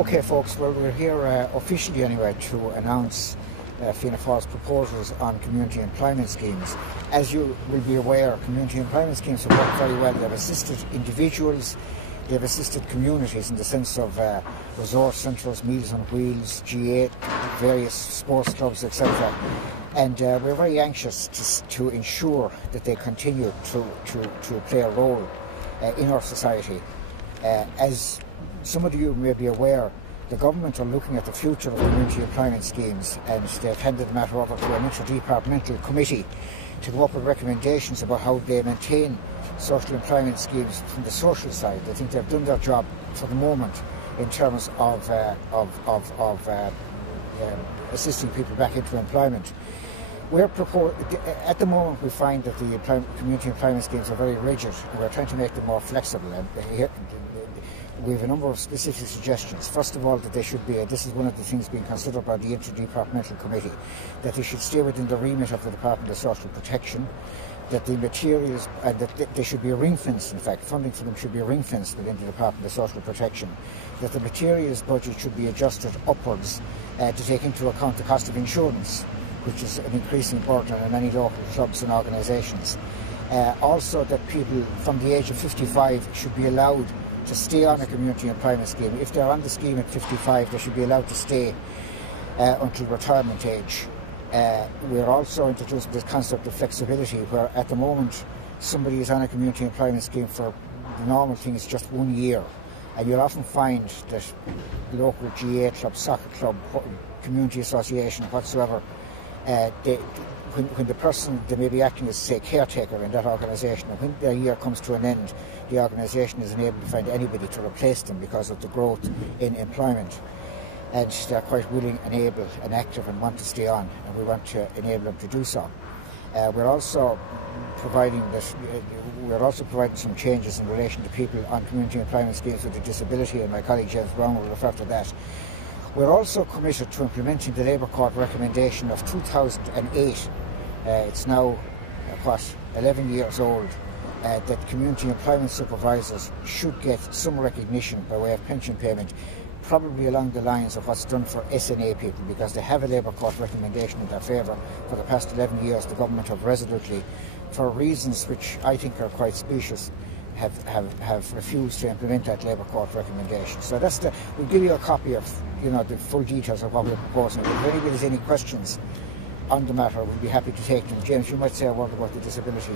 Okay folks, well we're here officially anyway to announce Fianna Fáil's proposals on community employment schemes. As you will be aware, community employment schemes have worked very well. They've assisted individuals, they've assisted communities in the sense of resource centres, Meals on Wheels, G8, various sports clubs, etc. And we're very anxious to ensure that they continue to play a role in our society. As some of you may be aware, the government are looking at the future of community employment schemes, and they've handed the matter over to an interdepartmental committee to come up with recommendations about how they maintain social employment schemes from the social side. I think they've done their job for the moment in terms of assisting people back into employment. At the moment we find that the community employment schemes are very rigid, and we're trying to make them more flexible. And we have a number of specific suggestions. First of all, that they should be, this is one of the things being considered by the Interdepartmental Committee, that they should stay within the remit of the Department of Social Protection, that the materials, and that they should be ring-fenced, in fact, funding for them should be ring-fenced within the Department of Social Protection, that the materials budget should be adjusted upwards to take into account the cost of insurance, which is an increasing burden on many local clubs and organisations. Also that people from the age of 55 should be allowed to stay on a community employment scheme. If they're on the scheme at 55, they should be allowed to stay until retirement age. We're also introducing this concept of flexibility, where at the moment somebody is on a community employment scheme for the normal thing is just 1 year, and you'll often find that local GA club, soccer club, community association, whatsoever, when the person, they may be acting as, say, caretaker in that organisation, and when their year comes to an end, the organisation isn't able to find anybody to replace them because of the growth in employment. And they're quite willing and able and active and want to stay on, and we want to enable them to do so. We're also providing some changes in relation to people on community employment schemes with a disability, and my colleague James Brown will refer to that. We're also committed to implementing the Labour Court recommendation of 2008. It's now, 11 years old, that community employment supervisors should get some recognition by way of pension payment, probably along the lines of what's done for SNA people, because they have a Labour Court recommendation in their favour. For the past 11 years, the government have resolutely, for reasons which I think are quite specious, have refused to implement that Labour Court recommendation. So we'll give you a copy of the full details of what we're proposing. If anybody has any questions on the matter, we'll be happy to take them. James, you might say a word about the disability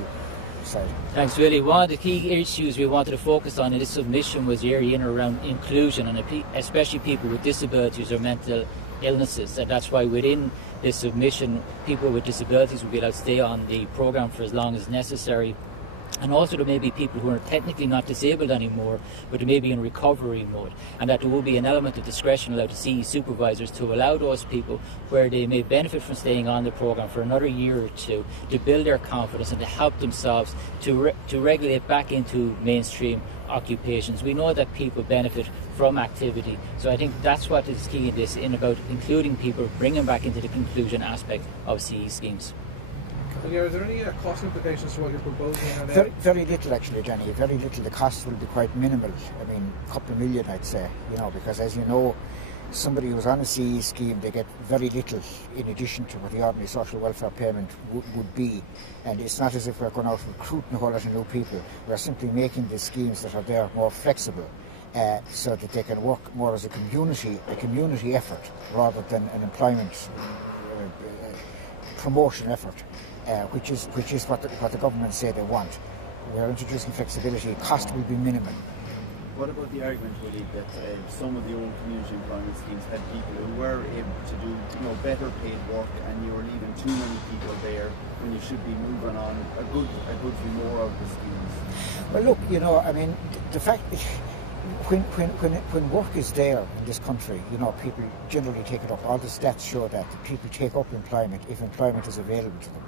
side. Thanks, Willie. One of the key issues we wanted to focus on in this submission was the area in and around inclusion, and especially people with disabilities or mental illnesses, and that's why within this submission people with disabilities will be allowed to stay on the programme for as long as necessary. And also there may be people who are technically not disabled anymore, but they may be in recovery mode, and that there will be an element of discretion allowed to CE supervisors to allow those people where they may benefit from staying on the programme for another year or two to build their confidence and to help themselves to regulate back into mainstream occupations. We know that people benefit from activity, so I think that's what is key in this, in about including people, bringing back into the conclusion aspect of CE schemes. Are there any cost implications to what you're proposing? Very little, actually, Johnny. Very little. The cost will be quite minimal. I mean, a couple of million, I'd say. Because as you know, somebody who's on a CE scheme, they get very little in addition to what the ordinary social welfare payment would be. And it's not as if we're going out recruiting a whole lot of new people. We're simply making the schemes that are there more flexible, so that they can work more as a community effort rather than an employment promotion effort. Which is what the government say they want. We're introducing flexibility. Cost will be minimal. What about the argument, Willie, that some of the old community employment schemes had people who were able to do better paid work, and you were leaving too many people there when you should be moving on a good few more of the schemes? Well, look, I mean, the fact that when work is there in this country, people generally take it up. All the stats show that people take up employment if employment is available to them.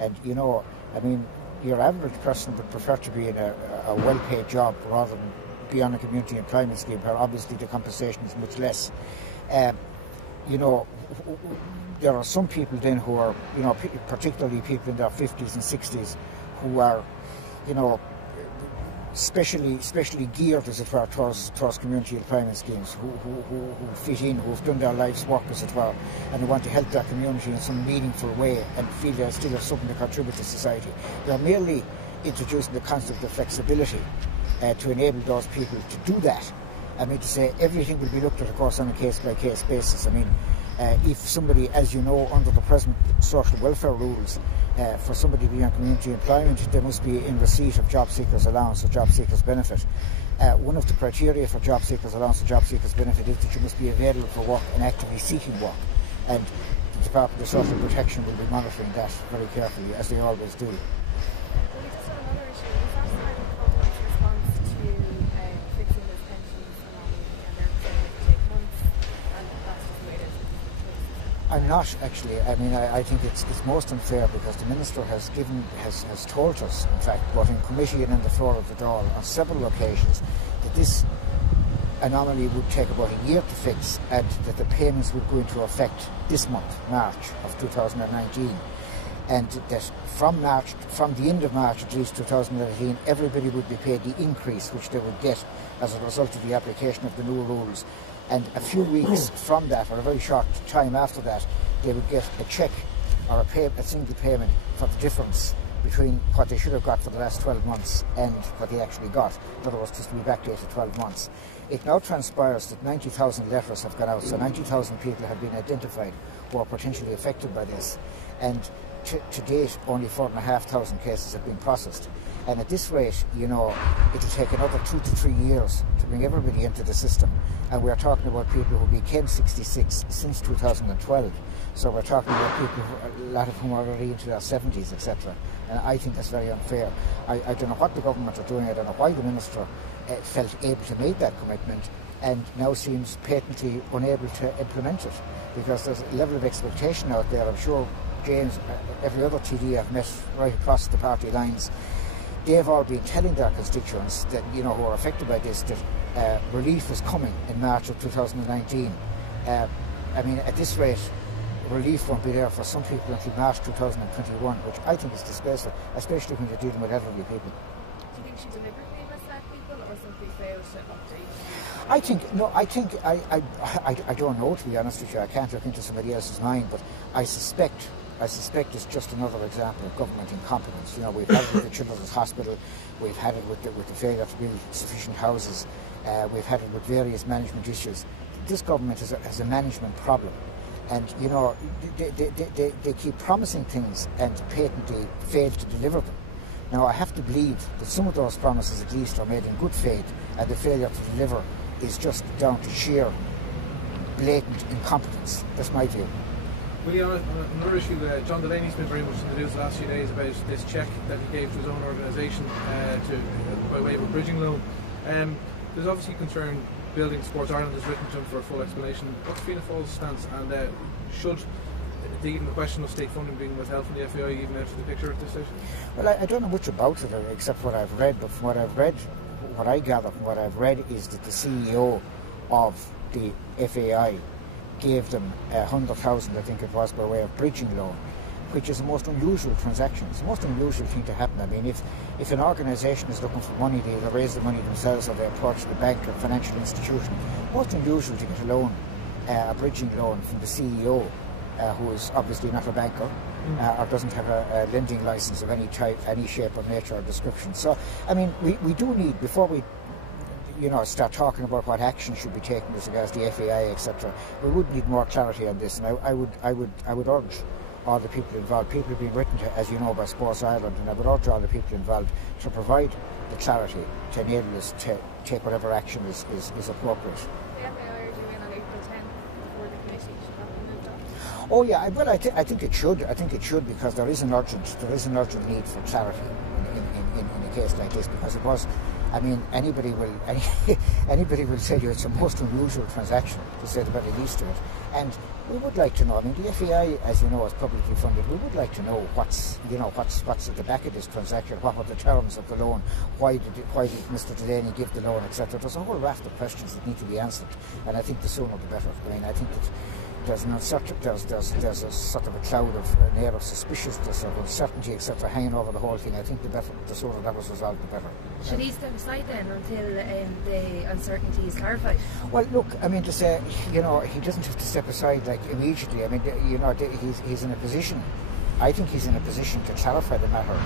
And I mean, your average person would prefer to be in a well-paid job rather than be on a community employment scheme where obviously the compensation is much less. There are some people then who are, particularly people in their 50s and 60s, who are, specially geared, as it were, towards community employment schemes, who fit in, who've done their life's work, as it were, and who want to help their community in some meaningful way and feel they still have something to contribute to society. They're merely introducing the concept of flexibility to enable those people to do that. I mean, to say everything will be looked at, of course, on a case-by-case basis. I mean, if somebody, as you know, under the present social welfare rules, for somebody to be on community employment, they must be in receipt of job seekers allowance or job seekers benefit. One of the criteria for job seekers allowance or job seekers benefit is that you must be available for work and actively seeking work. And the Department of Social Protection will be monitoring that very carefully, as they always do. I'm not actually. I mean, I think it's most unfair because the Minister has told us, in fact, both in committee and on the floor of the Dáil on several occasions, that this anomaly would take about a year to fix and that the payments would go into effect this month, March of 2019. And that from the end of March at least 2019, everybody would be paid the increase which they would get as a result of the application of the new rules. And a few weeks from that, or a very short time after that, they would get a cheque or a single payment for the difference between what they should have got for the last 12 months and what they actually got. In other words, just to be backdated 12 months. It now transpires that 90,000 letters have gone out, so 90,000 people have been identified who are potentially affected by this. And to date, only 4,500 cases have been processed. And at this rate, you know, it'll take another 2 to 3 years to bring everybody into the system. And we're talking about people who became 66 since 2012. So we're talking about people, a lot of whom are already into their 70s, etc. And I think that's very unfair. I don't know what the government are doing. I don't know why the Minister felt able to make that commitment and now seems patently unable to implement it. Because there's a level of expectation out there. I'm sure James, every other TD I've met right across the party lines, they've all been telling their constituents that, you know, who are affected by this, that relief is coming in March of 2019. I mean, at this rate, relief won't be there for some people until March 2021, which I think is disgraceful, especially when you're dealing with elderly people. Do you think she deliberately misled people or simply failed to update? I don't know, to be honest with you. I can't look into somebody else's mind, but I suspect it's just another example of government incompetence. You know, we've had it with the Children's Hospital, we've had it with the failure to build sufficient houses, we've had it with various management issues. This government has a management problem, and you know, they keep promising things and patently fail to deliver them. Now, I have to believe that some of those promises at least are made in good faith, and the failure to deliver is just down to sheer blatant incompetence. That's my view. Willie, on another issue, John Delaney's been very much in the news the last few days about this cheque that he gave to his own organisation by way of a bridging loan. There's obviously concern. Building Sports Ireland has written to him for a full explanation. What's Fianna Fáil's stance, and should even the question of state funding being withheld from the FAI even enter the picture at this stage? Well, I don't know much about it except what I've read, but from what I've read, what I gather from what I've read is that the CEO of the FAI gave them 100,000, I think it was, by way of bridging loan, which is the most unusual transaction. It's the most unusual thing to happen. I mean, if an organisation is looking for money, they either raise the money themselves or they approach the bank or financial institution. Most unusual to get a loan, a bridging loan from the CEO, who is obviously not a banker, or doesn't have a lending licence of any type, any shape or nature or description. So, I mean, we do need, before we start talking about what action should be taken as regards the FAI, etc., we would need more clarity on this. And I would urge all the people involved, people have been written to, as you know, by Sports Ireland, and I would urge all the people involved to provide the clarity to enable us to take whatever action is appropriate. The FAI are due in on April 10th before the committee. Should that be moved on? Oh yeah, well I think it should. I think it should, because there is an urgent need for clarity in a case like this, because it was. I mean, anybody will tell you it's a most unusual transaction, to say the very least of it. And we would like to know. I mean, the FAI, as you know, is publicly funded. We would like to know what's at the back of this transaction. What were the terms of the loan? Why did Mr. Delaney give the loan, etc. There's a whole raft of questions that need to be answered, and I think the sooner the better. I mean, I think that there's a sort of a cloud of an air of suspiciousness or uncertainty, etc., hanging over the whole thing. I think the sooner that was resolved, the better. Should he step aside then until the uncertainty is clarified? Well, look, I mean, to say, he doesn't have to step aside like immediately. I mean, he's in a position. I think he's in a position to clarify the matter,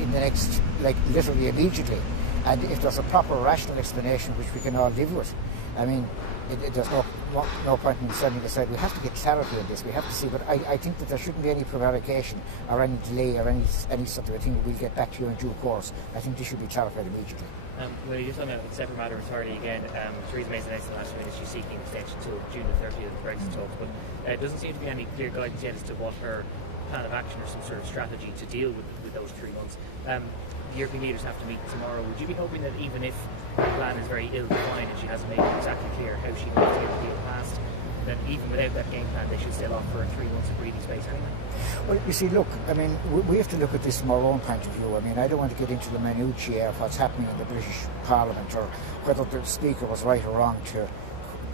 in the next, like, literally immediately. And if there's a proper rational explanation which we can all live with, I mean, there's no point in standing aside. We have to get clarity on this. We have to see. But I think that there shouldn't be any prevarication or any delay or any sort of a thing. We'll get back to you in due course. I think this should be clarified immediately. Well, just on a separate matter entirely again, Theresa May's announced last minute she's seeking an extension till June the 30th of the Brexit talks, but it doesn't seem to be any clear guidance yet as to what her plan of action or some sort of strategy to deal with those 3 months. The European leaders have to meet tomorrow. Would you be hoping that even if the plan is very ill-defined and she hasn't made it exactly clear how she wants to get the deal passed, that even without that game plan they should still offer 3 months of breathing space anyway? Well, you see, look, I mean, we have to look at this from our own point of view. I mean, I don't want to get into the minutiae of what's happening in the British Parliament or whether the Speaker was right or wrong to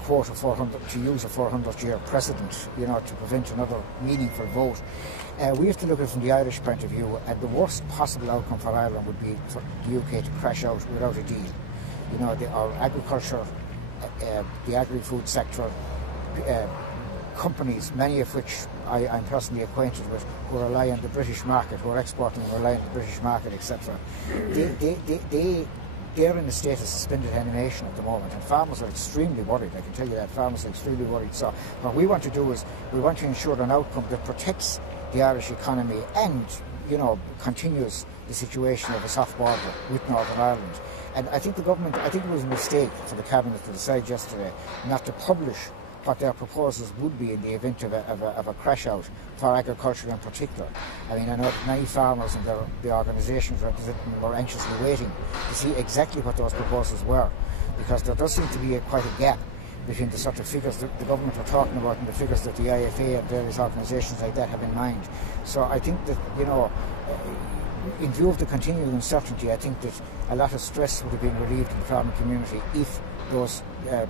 quote to use a 400-year precedent, to prevent another meaningful vote. We have to look at it from the Irish point of view, and the worst possible outcome for Ireland would be for the UK to crash out without a deal. Our agriculture, the agri-food sector, companies, many of which I'm personally acquainted with, who rely on the British market, who are exporting and rely on the British market, etc. They're in a state of suspended animation at the moment, and farmers are extremely worried. I can tell you that farmers are extremely worried. So what we want to do is we want to ensure an outcome that protects the Irish economy and, continues the situation of a soft border with Northern Ireland. And I think the government, it was a mistake for the Cabinet to decide yesterday not to publish what their proposals would be in the event of a crash out for agriculture in particular. I mean, I know that many farmers and the organisations representing them were anxiously waiting to see exactly what those proposals were, because there does seem to be quite a gap between the sort of figures that the government are talking about and the figures that the IFA and various organisations like that have in mind. So I think that, in view of the continuing uncertainty, I think that a lot of stress would have been relieved in the farming community if those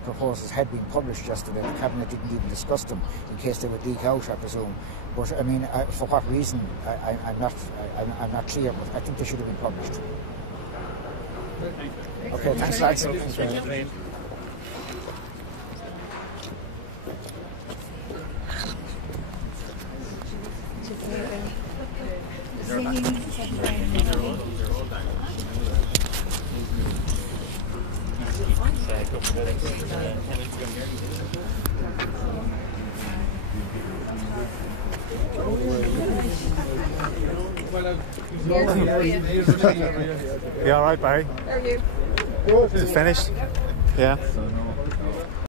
proposals had been published yesterday. The Cabinet didn't even discuss them in case they would leak out, I presume. But I mean, for what reason, I'm not clear. But I think they should have been published. Okay, thanks, lads. You all right, Barry? How are you? Is it finished? Yeah.